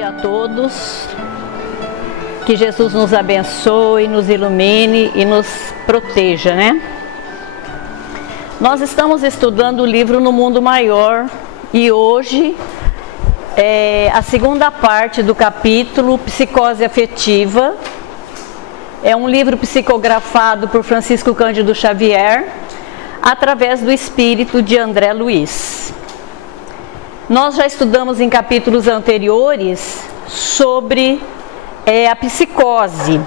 dia a todos. Que Jesus nos abençoe, nos ilumine e nos proteja, né? Nós estamos estudando o livro No Mundo Maior e hoje é a segunda parte do capítulo Psicose Afetiva. É um livro psicografado por Francisco Cândido Xavier, através do espírito de André Luiz. Nós já estudamos em capítulos anteriores sobre a psicose,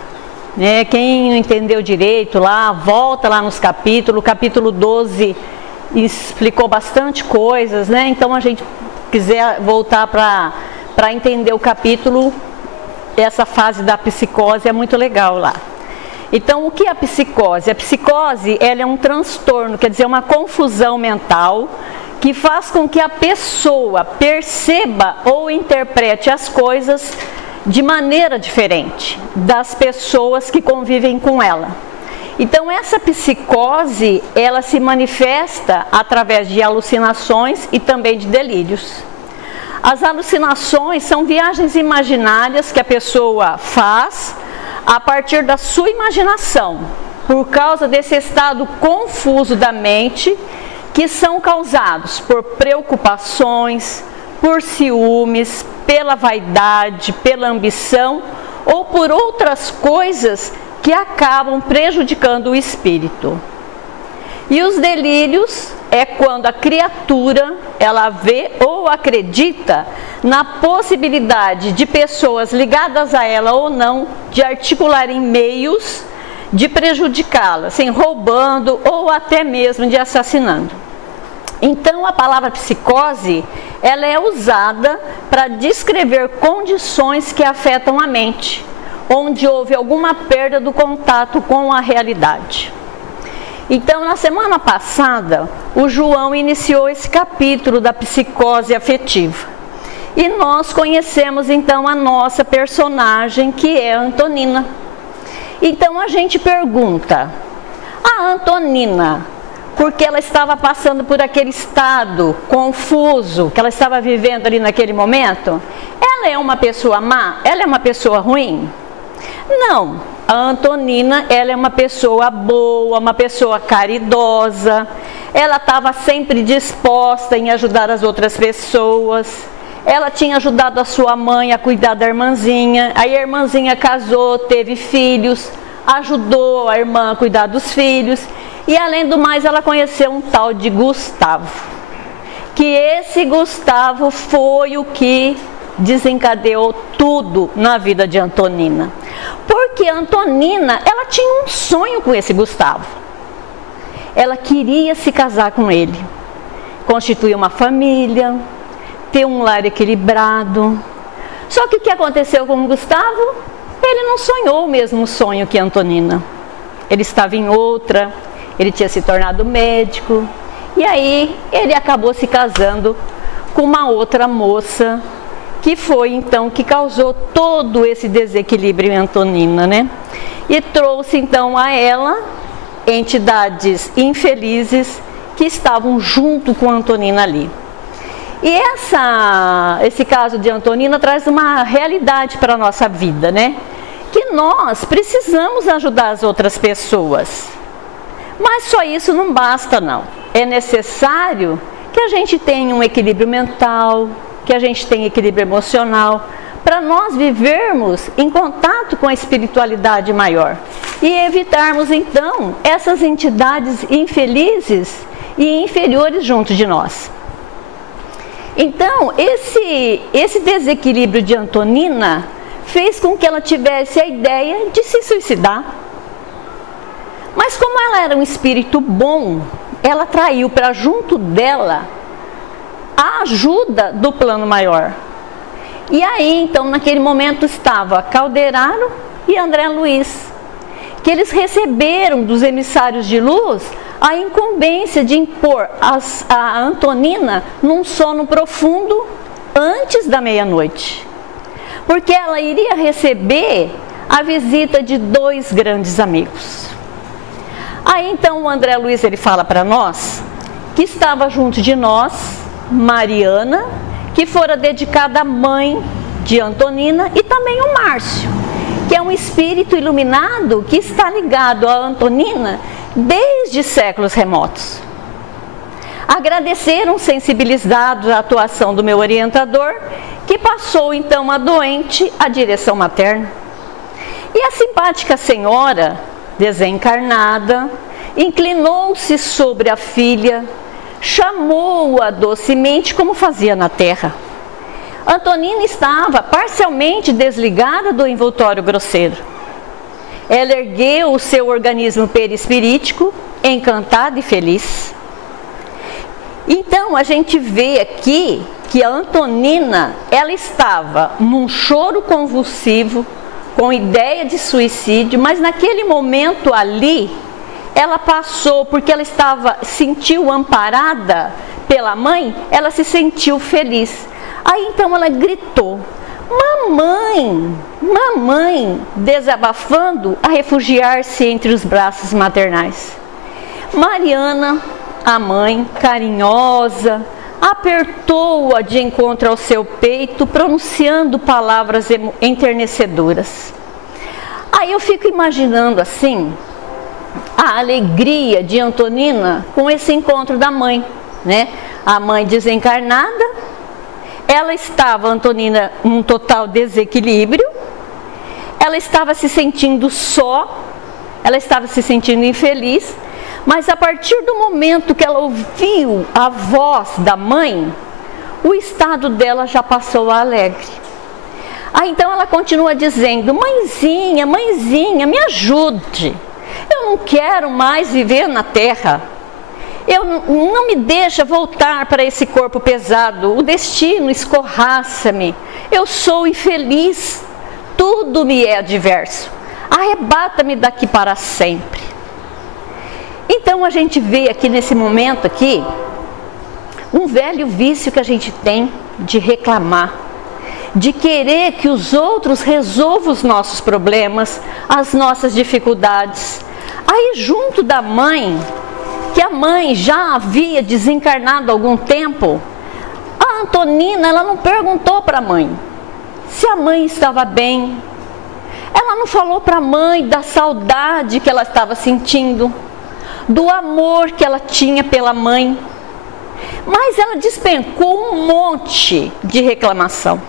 né? Quem não entendeu direito lá, volta lá nos capítulos. O capítulo 12 explicou bastante coisas, né? Então a gente quiser voltar para entender o capítulo, essa fase da psicose é muito legal lá. Então, o que é a psicose? A psicose, ela é um transtorno, quer dizer, uma confusão mental que faz com que a pessoa perceba ou interprete as coisas de maneira diferente das pessoas que convivem com ela. Então, essa psicose, ela se manifesta através de alucinações e também de delírios. As alucinações são viagens imaginárias que a pessoa faz a partir da sua imaginação, por causa desse estado confuso da mente, que são causados por preocupações, por ciúmes, pela vaidade, pela ambição ou por outras coisas que acabam prejudicando o espírito. E os delírios é quando a criatura, ela vê ou acredita na possibilidade de pessoas ligadas a ela ou não, de articularem meios de prejudicá-la, assim, roubando ou até mesmo de assassinando. Então, a palavra psicose, ela é usada para descrever condições que afetam a mente, onde houve alguma perda do contato com a realidade. Então, na semana passada, o João iniciou esse capítulo da psicose afetiva. E nós conhecemos, então, a nossa personagem, que é a Antonina. Então, a gente pergunta, a Antonina, porque ela estava passando por aquele estado confuso que ela estava vivendo ali naquele momento, ela é uma pessoa má? Ela é uma pessoa ruim? Não, a Antonina, ela é uma pessoa boa, uma pessoa caridosa, ela estava sempre disposta em ajudar as outras pessoas, ela tinha ajudado a sua mãe a cuidar da irmãzinha, aí a irmãzinha casou, teve filhos, ajudou a irmã a cuidar dos filhos, e além do mais ela conheceu um tal de Gustavo, que esse Gustavo foi o que desencadeou tudo na vida de Antonina. Porque Antonina, ela tinha um sonho com esse Gustavo. Ela queria se casar com ele, constituir uma família, ter um lar equilibrado. Só que o que aconteceu com o Gustavo? Ele não sonhou o mesmo sonho que Antonina. Ele estava em outra, ele tinha se tornado médico, e aí ele acabou se casando com uma outra moça, que foi então que causou todo esse desequilíbrio em Antonina, né? E trouxe então a ela entidades infelizes que estavam junto com Antonina ali. E esse caso de Antonina traz uma realidade para a nossa vida, né? Que nós precisamos ajudar as outras pessoas. Mas só isso não basta, não. É necessário que a gente tenha um equilíbrio mental, que a gente tenha equilíbrio emocional, para nós vivermos em contato com a espiritualidade maior e evitarmos então essas entidades infelizes e inferiores junto de nós. Então, esse desequilíbrio de Antonina fez com que ela tivesse a ideia de se suicidar. Mas como ela era um espírito bom, ela atraiu para junto dela a ajuda do plano maior. E aí, então, naquele momento estava Calderaro e André Luiz, que eles receberam dos emissários de luz a incumbência de impor a Antonina num sono profundo antes da meia-noite, porque ela iria receber a visita de dois grandes amigos. Aí então o André Luiz, ele fala para nós que estava junto de nós Mariana, que fora dedicada à mãe de Antonina e também o Márcio, que é um espírito iluminado que está ligado a Antonina desde séculos remotos. Agradeceram sensibilizados à atuação do meu orientador, que passou então a doente à direção materna. E a simpática senhora, desencarnada, inclinou-se sobre a filha, chamou-a docemente como fazia na terra. Antonina estava parcialmente desligada do envoltório grosseiro. Ela ergueu o seu organismo perispirítico, encantada e feliz. Então a gente vê aqui que a Antonina, ela estava num choro convulsivo, com ideia de suicídio, mas naquele momento ali, ela passou, porque ela sentiu amparada pela mãe, ela se sentiu feliz. Aí então ela gritou, mamãe, mamãe, desabafando a refugiar-se entre os braços maternais. Mariana, a mãe, carinhosa, apertou-a de encontro ao seu peito, pronunciando palavras enternecedoras. Aí eu fico imaginando assim, a alegria de Antonina com esse encontro da mãe, né? A mãe desencarnada, ela estava, Antonina, num total desequilíbrio, ela estava se sentindo só, ela estava se sentindo infeliz, mas a partir do momento que ela ouviu a voz da mãe, o estado dela já passou a alegre. Aí então ela continua dizendo, mãezinha, mãezinha, me ajude. Eu não quero mais viver na terra. Não me deixa voltar para esse corpo pesado. O destino escorraça-me. Eu sou infeliz. Tudo me é adverso. Arrebata-me daqui para sempre. Então a gente vê aqui nesse momento aqui um velho vício que a gente tem de reclamar, de querer que os outros resolvam os nossos problemas, as nossas dificuldades. Aí junto da mãe, que a mãe já havia desencarnado há algum tempo, a Antonina, ela não perguntou para a mãe se a mãe estava bem. Ela não falou para a mãe da saudade que ela estava sentindo, do amor que ela tinha pela mãe. Mas ela despencou um monte de reclamação.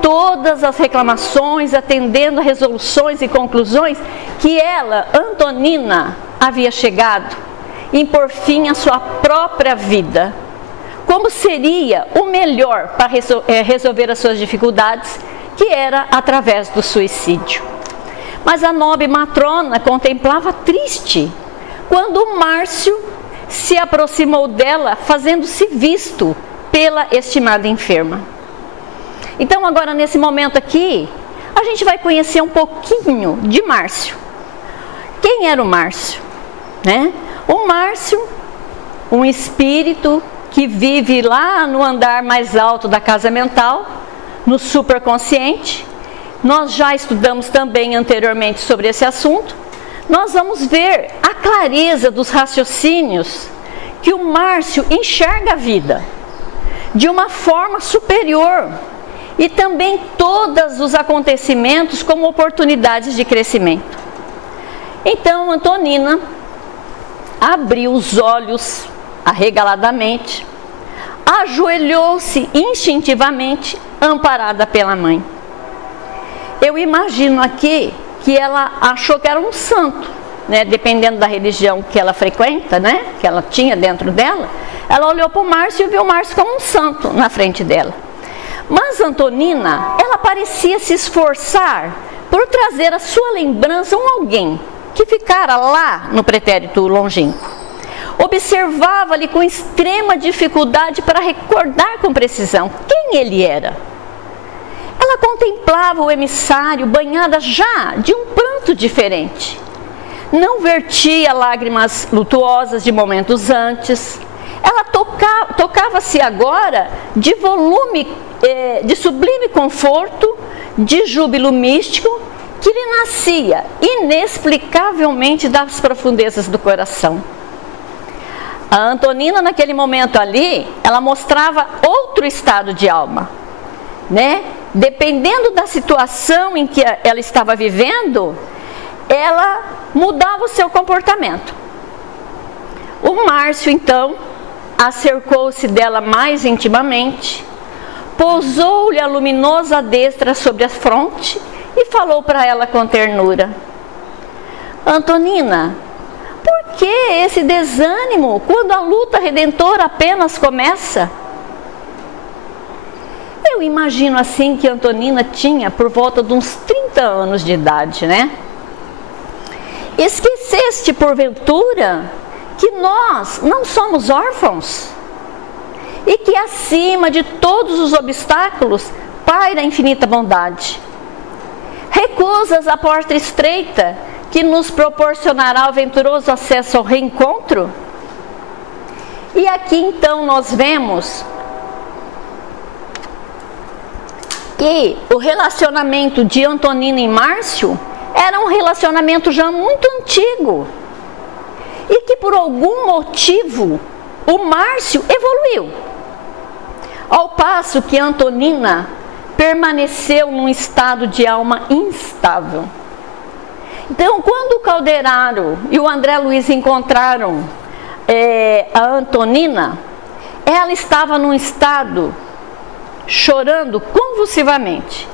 Todas as reclamações, atendendo a resoluções e conclusões que ela, Antonina, havia chegado, em por fim a sua própria vida. Como seria o melhor para resolver as suas dificuldades, que era através do suicídio. Mas a nobre matrona contemplava triste, quando o Márcio se aproximou dela, fazendo-se visto pela estimada enferma. Então agora nesse momento aqui, a gente vai conhecer um pouquinho de Márcio. Quem era o Márcio? Né? O Márcio, um espírito que vive lá no andar mais alto da casa mental, no superconsciente. Nós já estudamos também anteriormente sobre esse assunto. Nós vamos ver a clareza dos raciocínios que o Márcio enxerga a vida de uma forma superior e também todos os acontecimentos como oportunidades de crescimento. Então Antonina abriu os olhos arregaladamente, ajoelhou-se instintivamente, amparada pela mãe. Eu imagino aqui que ela achou que era um santo, né? Dependendo da religião que ela frequenta, né? Que ela tinha dentro dela, ela olhou para o Márcio e viu o Márcio como um santo na frente dela. Mas Antonina, ela parecia se esforçar por trazer à sua lembrança um alguém que ficara lá no pretérito longínquo. Observava-lhe com extrema dificuldade para recordar com precisão quem ele era. Ela contemplava o emissário banhada já de um pranto diferente. Não vertia lágrimas lutuosas de momentos antes. Ela tocava-se agora de volume, de sublime conforto, de júbilo místico, que lhe nascia inexplicavelmente das profundezas do coração. A Antonina, naquele momento ali, ela mostrava outro estado de alma, né? dependendo da situação em que ela estava vivendo, ela mudava o seu comportamento. O Márcio, então, acercou-se dela mais intimamente, pousou-lhe a luminosa destra sobre a fronte e falou para ela com ternura: Antonina, por que esse desânimo quando a luta redentora apenas começa? Eu imagino assim que Antonina tinha por volta de uns 30 anos de idade, né? Esqueceste porventura que nós não somos órfãos e que acima de todos os obstáculos paira a infinita bondade. Recusas a porta estreita que nos proporcionará o venturoso acesso ao reencontro? E aqui então nós vemos que o relacionamento de Antonina e Márcio era um relacionamento já muito antigo e que por algum motivo o Márcio evoluiu, ao passo que Antonina permaneceu num estado de alma instável. Então, quando o Calderaro e o André Luiz encontraram a Antonina, ela estava num estado chorando convulsivamente.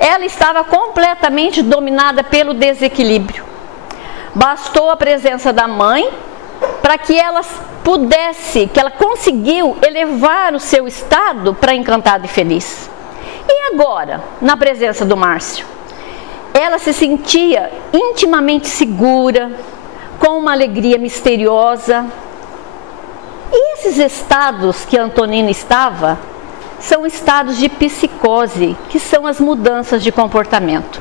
Ela estava completamente dominada pelo desequilíbrio. Bastou a presença da mãe para que ela conseguiu elevar o seu estado para encantado e feliz. E agora, na presença do Márcio, ela se sentia intimamente segura, com uma alegria misteriosa. E esses estados que a Antonina estava, são estados de psicose, que são as mudanças de comportamento.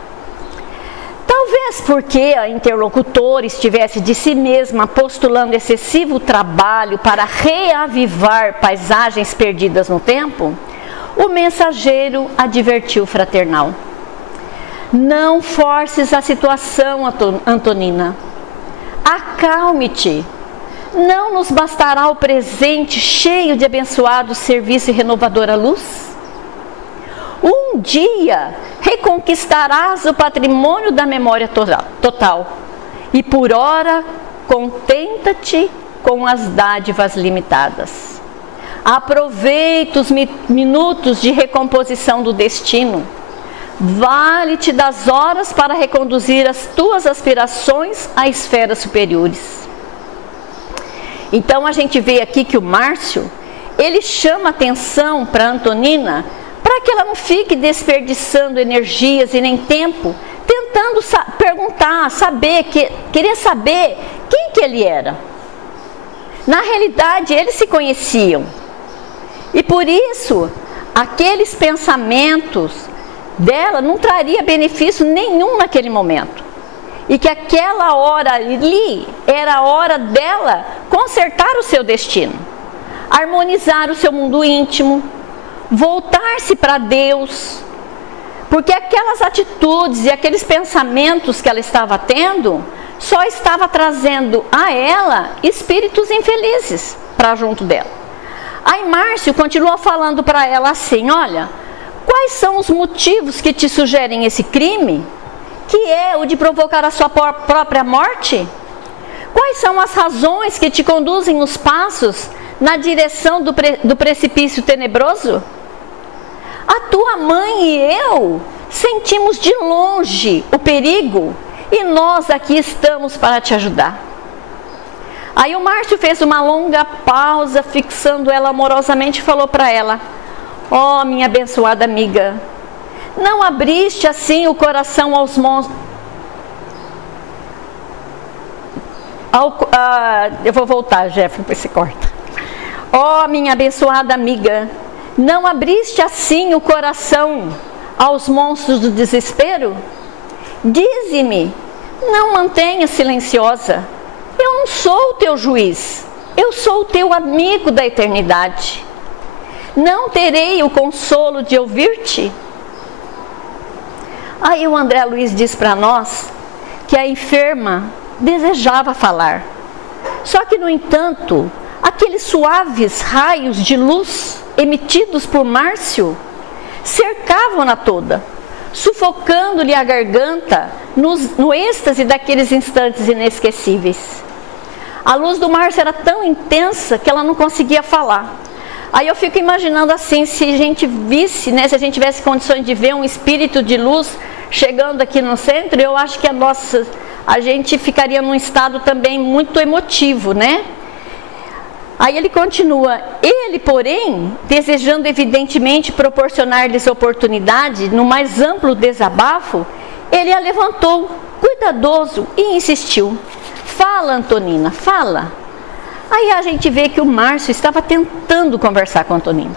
Talvez porque a interlocutora estivesse de si mesma postulando excessivo trabalho para reavivar paisagens perdidas no tempo, o mensageiro advertiu fraternal: não forces a situação, Antonina. Acalme-te. Não nos bastará o presente cheio de abençoado serviço e renovadora luz? Um dia reconquistarás o patrimônio da memória total. E por ora, contenta-te com as dádivas limitadas. Aproveita os minutos de recomposição do destino. Vale-te das horas para reconduzir as tuas aspirações a esferas superiores. Então a gente vê aqui que o Márcio, ele chama atenção para Antonina, para que ela não fique desperdiçando energias e nem tempo, tentando perguntar, querer saber quem que ele era. Na realidade, eles se conheciam. E por isso, aqueles pensamentos dela não traria benefício nenhum naquele momento. E que aquela hora ali era a hora dela consertar o seu destino, harmonizar o seu mundo íntimo, voltar-se para Deus, porque aquelas atitudes e aqueles pensamentos que ela estava tendo só estava trazendo a ela espíritos infelizes para junto dela. Aí Márcio continua falando para ela assim: olha, quais são os motivos que te sugerem esse crime, que é o de provocar a sua própria morte? Quais são as razões que te conduzem os passos na direção do precipício tenebroso? A tua mãe e eu sentimos de longe o perigo e nós aqui estamos para te ajudar. Aí o Márcio fez uma longa pausa, fixando ela amorosamente, e falou para ela: ó, minha abençoada amiga, não abriste assim o coração aos monstros. Eu vou voltar, Jeffrey, depois você corta. Ó, minha abençoada amiga, não abriste assim o coração aos monstros do desespero? Dize-me, não mantenha silenciosa. Eu não sou o teu juiz, eu sou o teu amigo da eternidade. Não terei o consolo de ouvir-te? Aí o André Luiz diz para nós que a enferma desejava falar. Só que, no entanto, aqueles suaves raios de luz emitidos por Márcio cercavam-na toda, sufocando-lhe a garganta no êxtase daqueles instantes inesquecíveis. A luz do Márcio era tão intensa que ela não conseguia falar. Aí eu fico imaginando assim, se a gente visse, né, se a gente tivesse condições de ver um espírito de luz chegando aqui no centro, eu acho que a gente ficaria num estado também muito emotivo, né? Aí ele continua, ele, porém, desejando evidentemente proporcionar-lhes oportunidade no mais amplo desabafo, ele a levantou, cuidadoso, e insistiu. Fala, Antonina, fala. Aí a gente vê que o Márcio estava tentando conversar com a Antonina,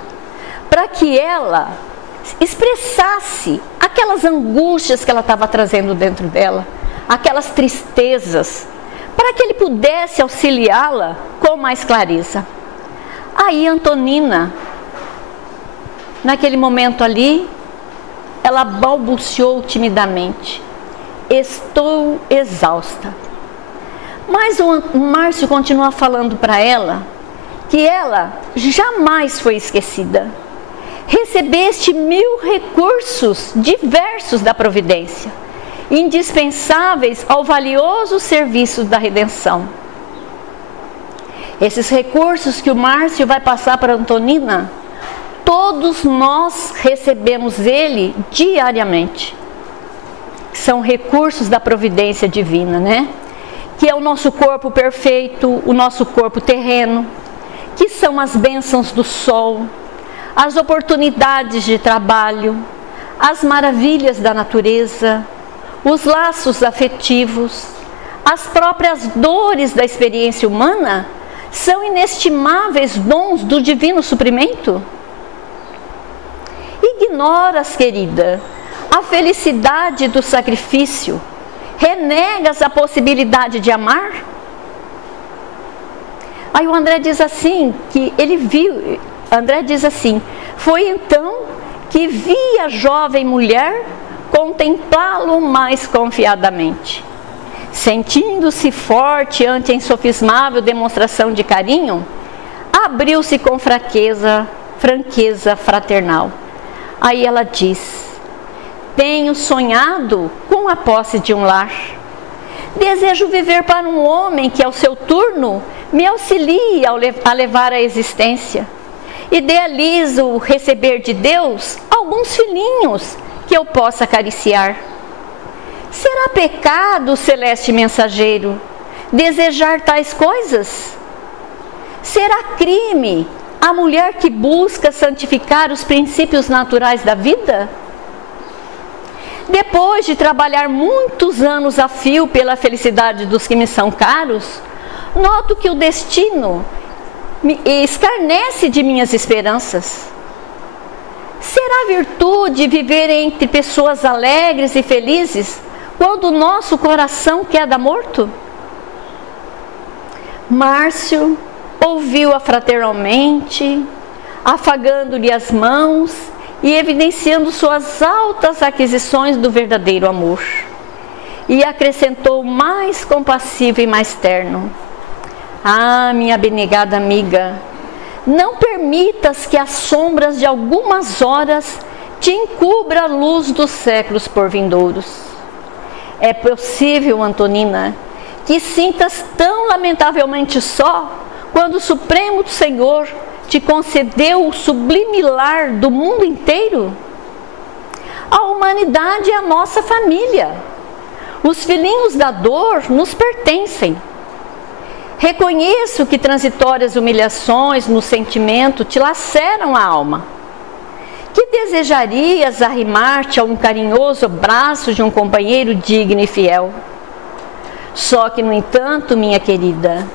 para que ela expressasse aquelas angústias que ela estava trazendo dentro dela, aquelas tristezas, para que ele pudesse auxiliá-la com mais clareza. Aí Antonina, naquele momento ali, ela balbuciou timidamente, estou exausta. Mas o Márcio continua falando para ela que ela jamais foi esquecida. Recebeste 1000 recursos diversos da providência, indispensáveis ao valioso serviço da redenção. Esses recursos que o Márcio vai passar para a Antonina, todos nós recebemos ele diariamente. São recursos da providência divina, né? Que é o nosso corpo perfeito, o nosso corpo terreno, que são as bênçãos do sol, as oportunidades de trabalho, as maravilhas da natureza, os laços afetivos, as próprias dores da experiência humana, são inestimáveis dons do divino suprimento? Ignoras, querida, a felicidade do sacrifício? Renegas a possibilidade de amar? Aí o André diz assim, que ele viu, André diz assim, foi então que vi a jovem mulher contemplá-lo mais confiadamente. Sentindo-se forte ante a insofismável demonstração de carinho, abriu-se com franqueza fraternal. Aí ela diz, tenho sonhado com a posse de um lar. Desejo viver para um homem que, ao seu turno, me auxilie a levar a existência. Idealizo receber de Deus alguns filhinhos que eu possa acariciar. Será pecado, celeste mensageiro, desejar tais coisas? Será crime a mulher que busca santificar os princípios naturais da vida? Depois de trabalhar muitos anos a fio pela felicidade dos que me são caros, noto que o destino me escarnece de minhas esperanças. Será virtude viver entre pessoas alegres e felizes quando o nosso coração queda morto? Márcio ouviu-a fraternalmente, afagando-lhe as mãos e evidenciando suas altas aquisições do verdadeiro amor. E acrescentou mais compassivo e mais terno. Ah, minha abnegada amiga, não permitas que as sombras de algumas horas te encubra a luz dos séculos por vindouros. É possível, Antonina, que sintas tão lamentavelmente só quando o Supremo Senhor te concedeu o sublime lar do mundo inteiro? A humanidade é a nossa família. Os filhinhos da dor nos pertencem. Reconheço que transitórias humilhações no sentimento te laceram a alma. Que desejarias arrimar-te a um carinhoso braço de um companheiro digno e fiel. Só que, no entanto, minha querida,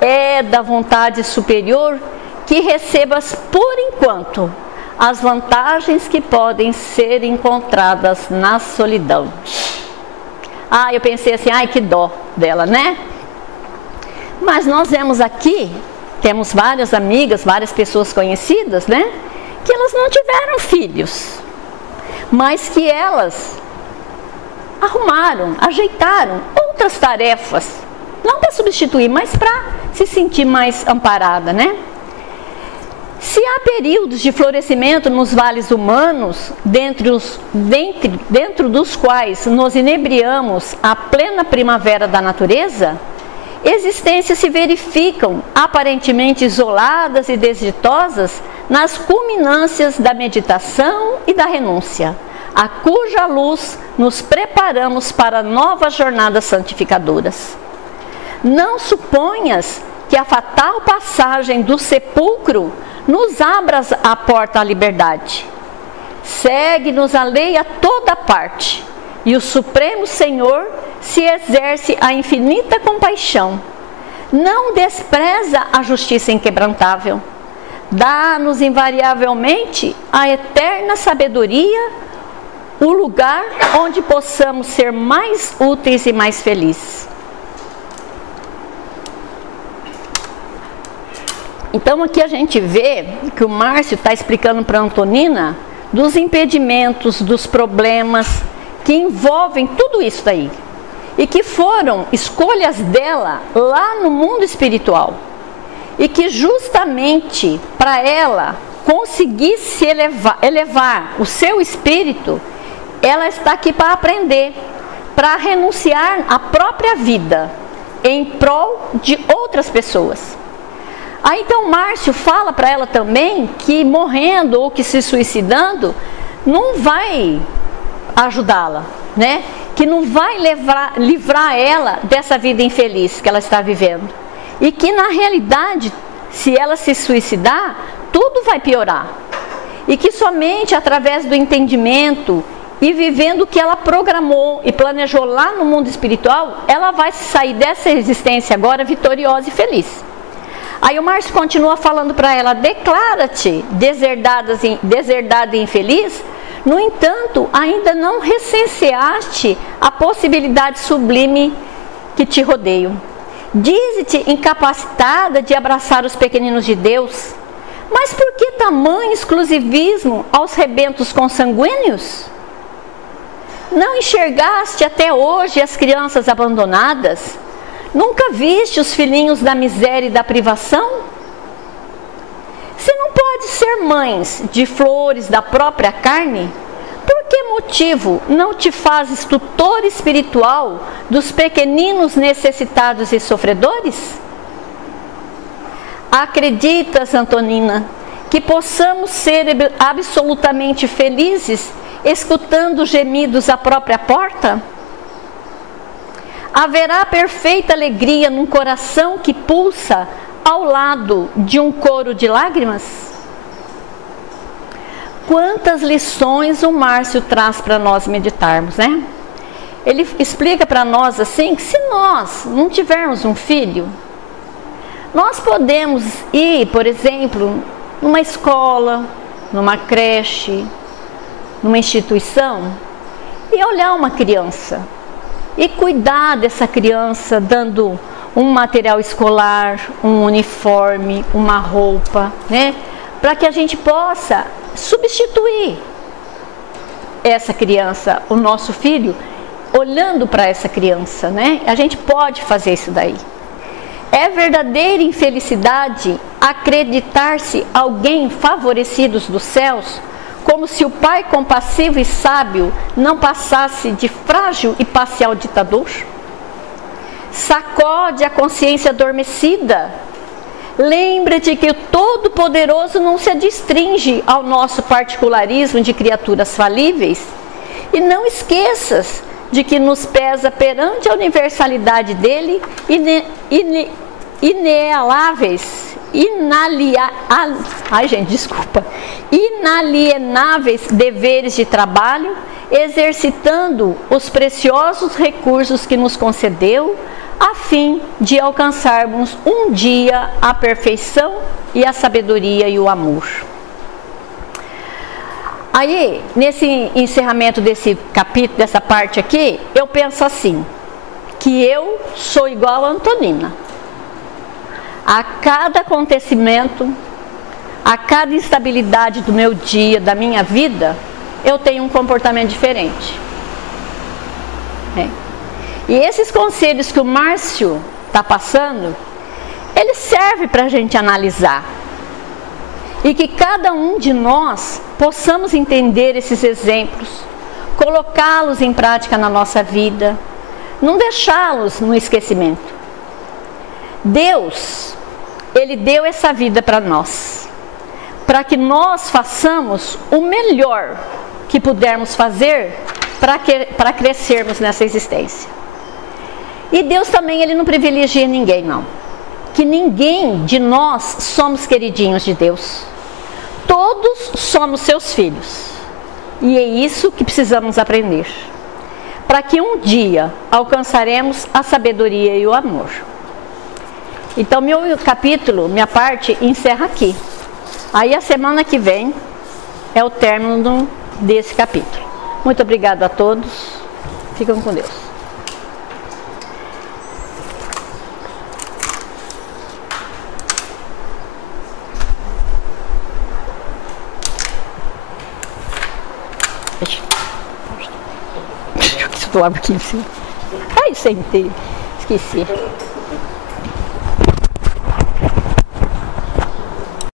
é da vontade superior que recebas, por enquanto, as vantagens que podem ser encontradas na solidão. Ah, eu pensei assim, ai, que dó dela, né? Mas nós vemos aqui, temos várias amigas, várias pessoas conhecidas, né? Que elas não tiveram filhos, mas que elas arrumaram, ajeitaram outras tarefas, não para substituir, mas para se sentir mais amparada, né? Se há períodos de florescimento nos vales humanos, dentro dos quais nos inebriamos à plena primavera da natureza, existências se verificam aparentemente isoladas e desditosas nas culminâncias da meditação e da renúncia, a cuja luz nos preparamos para novas jornadas santificadoras. Não suponhas que a fatal passagem do sepulcro nos abra a porta à liberdade. Segue-nos a lei a toda parte, e o Supremo Senhor se exerce a infinita compaixão. Não despreza a justiça inquebrantável. Dá-nos invariavelmente a eterna sabedoria, o lugar onde possamos ser mais úteis e mais felizes. Então aqui a gente vê que o Márcio está explicando para a Antonina dos impedimentos, dos problemas que envolvem tudo isso daí. E que foram escolhas dela lá no mundo espiritual. E que justamente para ela conseguir se elevar o seu espírito, ela está aqui para aprender, para renunciar à própria vida em prol de outras pessoas. Aí então Márcio fala para ela também que morrendo ou que se suicidando não vai ajudá-la, né? Que não vai livrar ela dessa vida infeliz que ela está vivendo. E que na realidade, se ela se suicidar, tudo vai piorar. E que somente através do entendimento e vivendo o que ela programou e planejou lá no mundo espiritual, ela vai sair dessa existência agora vitoriosa e feliz. Aí o Márcio continua falando para ela: declara-te deserdada e infeliz. No entanto, ainda não recenseaste a possibilidade sublime que te rodeiam. Dize-te incapacitada de abraçar os pequeninos de Deus. Mas por que tamanho exclusivismo aos rebentos consanguíneos? Não enxergaste até hoje as crianças abandonadas? Nunca viste os filhinhos da miséria e da privação? Se não pode ser mães de flores da própria carne, por que motivo não te fazes tutor espiritual dos pequeninos necessitados e sofredores? Acreditas, Antonina, que possamos ser absolutamente felizes escutando gemidos à própria porta? Haverá perfeita alegria num coração que pulsa ao lado de um coro de lágrimas? Quantas lições o Márcio traz para nós meditarmos, né? Ele explica para nós assim que se nós não tivermos um filho, nós podemos ir, por exemplo, numa escola, numa creche, numa instituição e olhar uma criança e cuidar dessa criança dando um material escolar, um uniforme, uma roupa, né? Para que a gente possa substituir essa criança, o nosso filho, olhando para essa criança, né? A gente pode fazer isso daí. É verdadeira infelicidade acreditar-se alguém favorecido dos céus, como se o Pai compassivo e sábio não passasse de frágil e parcial ditador? Sacode a consciência adormecida. Lembra-te que o Todo-Poderoso não se adstringe ao nosso particularismo de criaturas falíveis. E não esqueças de que nos pesa perante a universalidade dele inalienáveis deveres de trabalho, exercitando os preciosos recursos que nos concedeu, a fim de alcançarmos um dia a perfeição e a sabedoria e o amor. Aí, nesse encerramento desse capítulo, dessa parte aqui, eu penso assim, que eu sou igual a Antonina. A cada acontecimento, a cada instabilidade do meu dia, da minha vida, eu tenho um comportamento diferente. E esses conselhos que o Márcio está passando, ele serve para a gente analisar. E que cada um de nós possamos entender esses exemplos, colocá-los em prática na nossa vida, não deixá-los no esquecimento. Deus, Ele deu essa vida para nós, para que nós façamos o melhor que pudermos fazer para crescermos nessa existência. E Deus também, Ele não privilegia ninguém, não. Que ninguém de nós somos queridinhos de Deus. Todos somos seus filhos. E é isso que precisamos aprender, para que um dia alcançaremos a sabedoria e o amor. Então, meu capítulo, minha parte, encerra aqui. Aí a semana que vem é o término desse capítulo. Muito obrigado a todos. Ficam com Deus. Deixa eu aqui em cima. Ai, sentei. Esqueci.